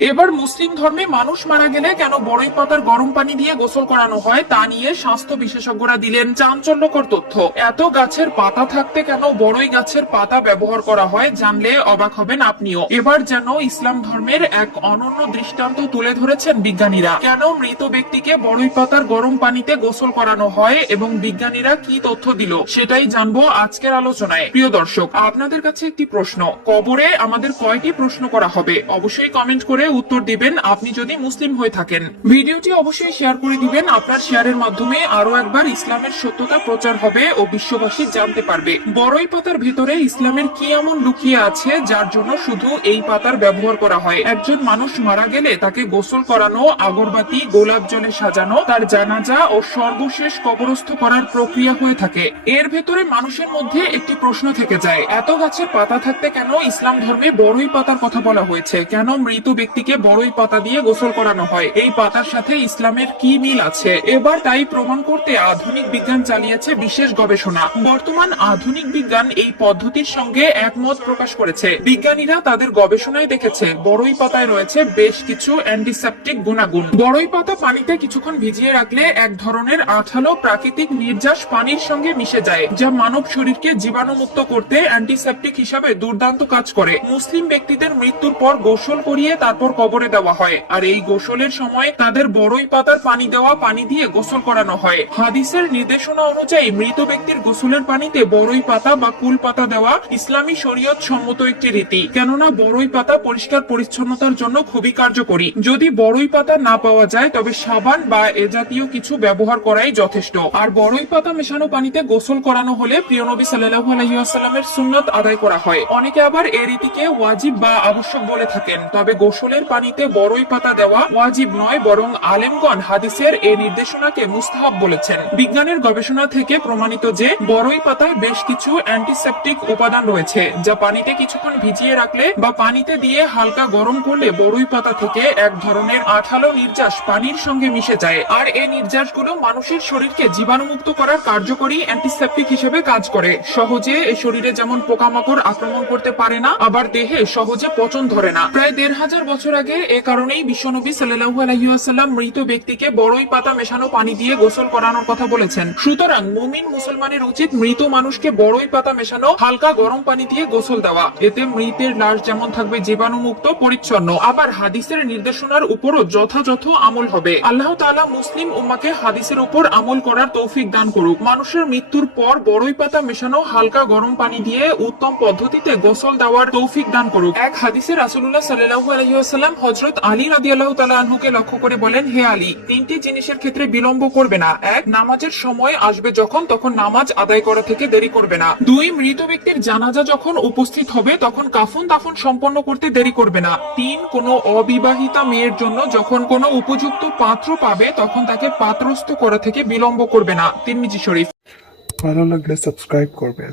এবার মুসলিম ধর্মে মানুষ মারা গেলে কেন বড়ই পাতার গরম পানি দিয়ে গোসল করানো হয় তা নিয়ে স্বাস্থ্য বিশেষজ্ঞরা দিলেন চাঞ্চল্যকর তথ্য। এত গাছের পাতা থাকতে কেন বড়ই গাছের পাতা ব্যবহার করা হয় জানলে অবাক হবেন আপনিও। এবার যেন ইসলাম ধর্মের এক অনন্য দৃষ্টান্ত তুলে ধরেছেন বিজ্ঞানীরা। কেন মৃত ব্যক্তিকে বড়ই পাতার গরম পানিতে গোসল করানো হয় এবং বিজ্ঞানীরা কি তথ্য দিল সেটাই জানবো আজকের আলোচনায়। প্রিয় দর্শক, আপনাদের কাছে একটি প্রশ্ন, কবরে আমাদের কয়টি প্রশ্ন করা হবে? অবশ্যই কমেন্ট করে উত্তর দিবেন আপনি যদি মুসলিম হয়ে থাকেন। ভিডিওটি অবশ্যই শেয়ার করে দিবেন, আপনার শেয়ারের মাধ্যমে আরো একবার ইসলামের সত্যতা প্রচার হবে ও বিশ্ববাসী জানতে পারবে বড়ই পাতার ভিতরে ইসলামের কি এমন লুকিয়ে আছে যার জন্য শুধু এই পাতার ব্যবহার করা হয়। একজন মানুষ মারা গেলে তাকে গোসল করানো, আগরবাতি গোলাপ জলে সাজানো, তার জানাজা ও সর্বশেষ কবরস্থ করার প্রক্রিয়া হয়ে থাকে। এর ভেতরে মানুষের মধ্যে একটি প্রশ্ন থেকে যায়, এত গাছের পাতা থাকতে কেন ইসলাম ধর্মে বড়ই পাতার কথা বলা হয়েছে? কেন মৃত ব্যক্তিকে বড়ই পাতা দিয়ে গোসল করানো হয়? এই পাতার সাথে ইসলামের কি মিল আছে? এবার তাই প্রমাণ করতে আধুনিক বিজ্ঞান চালিয়েছে বিশেষ গবেষণা। বর্তমান আধুনিক বিজ্ঞান এই পদ্ধতির সঙ্গে একমত প্রকাশ করেছে। বিজ্ঞানীরা তাদের গবেষণায় দেখেছে বড়ই পাতায় রয়েছে বেশ কিছু অ্যান্টিসেপটিক গুণাগুণ। বড়ই পাতা পানিতে কিছুক্ষণ ভিজিয়ে রাখলে এক ধরনের আঠালো প্রাকৃতিক নির্যাস পানির সঙ্গে মিশে যায়, যা মানব শরীরকে জীবাণুমুক্ত করতে অ্যান্টিসেপটিক হিসাবে দুর্দান্ত কাজ করে। মুসলিম ব্যক্তিদের মৃত্যুর পর গোসল করিয়ে তারপর কবরে দেওয়া হয়, আর এই গোসলের সময় তাদের বড়ই পাতার পানি দিয়ে গোসল করানো হয়। হাদিসের নির্দেশনা অনুযায়ী মৃত ব্যক্তির গোসলের পানিতে বড়ই পাতা বা কুল পাতা দেওয়া ইসলামী শরীয়ত সম্মত একটি রীতি, কেননা বড়ই পাতা পরিষ্কার পরিচ্ছন্নতার জন্য খুবই কার্যকরী। যদি বড়ই পাতা না পাওয়া যায় তবে সাবান বা এ জাতীয় কিছু ব্যবহার করাই যথেষ্ট। আর বড়ই পাতা মেশানো পানিতে গোসল করানো হলে প্রিয় নবী সাল্লাল্লাহু আলাইহি ওয়াসাল্লামের সুন্নাত আদায় করা হয়। অনেকে আবার এই রীতিকে ওয়াজিব বা আবশ্যক বলে থাকেন, তবে গোসলের পানিতে বড়ই পাতা দেওয়া ওয়াজিব নয়, বরং আলেমগণ হাদিসের এই নির্দেশনাকে মুস্তাহাব বলেছেন। বিজ্ঞানের গবেষণা থেকে প্রমাণিত যে বড়ই পাতায় বেশ কিছু অ্যান্টিসেপটিক উপাদান রয়েছে, যা পানিতে কিছুক্ষণ ভিজিয়ে রাখলে বা পানিতে দিয়ে হালকা গরম করলে বড়ই পাতা থেকে এক ধরনের আঠালো নির্যাস পানির সঙ্গে মিশে যায়। আর এই নির্যাসগুলো মানুষের শরীরকে জীবাণুমুক্ত করার কার্যকরী অ্যান্টিসেপটিক হিসেবে কাজ করে। সহজে এই শরীরে যেমন পোকামাকড় আক্রমণ করতে পারে না, আবার দেহে সহজে পচন ধরে না। প্রায় ১৫০০ বছর আগে এ কারণেই বিশ্বনবী সাল্লাল্লাহু আলাইহি ওয়াসাল্লাম মৃত ব্যক্তিকে বড়ই পাতা মেশানো পানি দিয়ে গোসল করানোর কথা বলেছেন। সুতরাং মুমিন মুসলমানের উচিত মৃত মানুষকে বড়ই পাতা মেশানো হালকা গরম পানি দিয়ে গোসল দেওয়া। এতে মৃতের লাশ যেমন থাকবে জীবাণুমুক্ত পরিচ্ছন্ন, আবার হাদিসের নির্দেশনার উপরও যথাযথ আমল হবে। আল্লাহ তাআলা মুসলিম উম্মাহকে হাদিসের উপর আমল করার তৌফিক দান করুক। মানুষের মৃত্যুর পর বড়ই পাতা মেশানো হালকা গরম পানি দিয়ে উত্তম পদ্ধতিতে গোসল দেওয়ার তৌফিক দান করুক। এক হাদিসে রাসূলুল্লাহ সাল্লাল্লাহু আলাইহি ওয়াসাল্লাম হযরত আলী রাদিয়াল্লাহু তাআলা আনহুকে লক্ষ্য করে বলেন, হে আলী, তিনটি জিনিসের ক্ষেত্রে বিলম্ব করবে না। এক, নামাজের সময় আসবে তখন নামাজ আদায় করা থেকে দেরি করবে না। দুই, মৃত ব্যক্তির জানাজা যখন উপস্থিত হবে তখন কাফন দাফন সম্পন্ন করতে দেরি করবে না। তিন, কোনো অবিবাহিতা মেয়ের জন্য যখন কোনো উপযুক্ত পাত্র পাবে তখন তাকে পাত্রস্থ করা থেকে বিলম্ব করবে না। তিরমিজি শরীফ। ভালো লাগলে সাবস্ক্রাইব করবেন।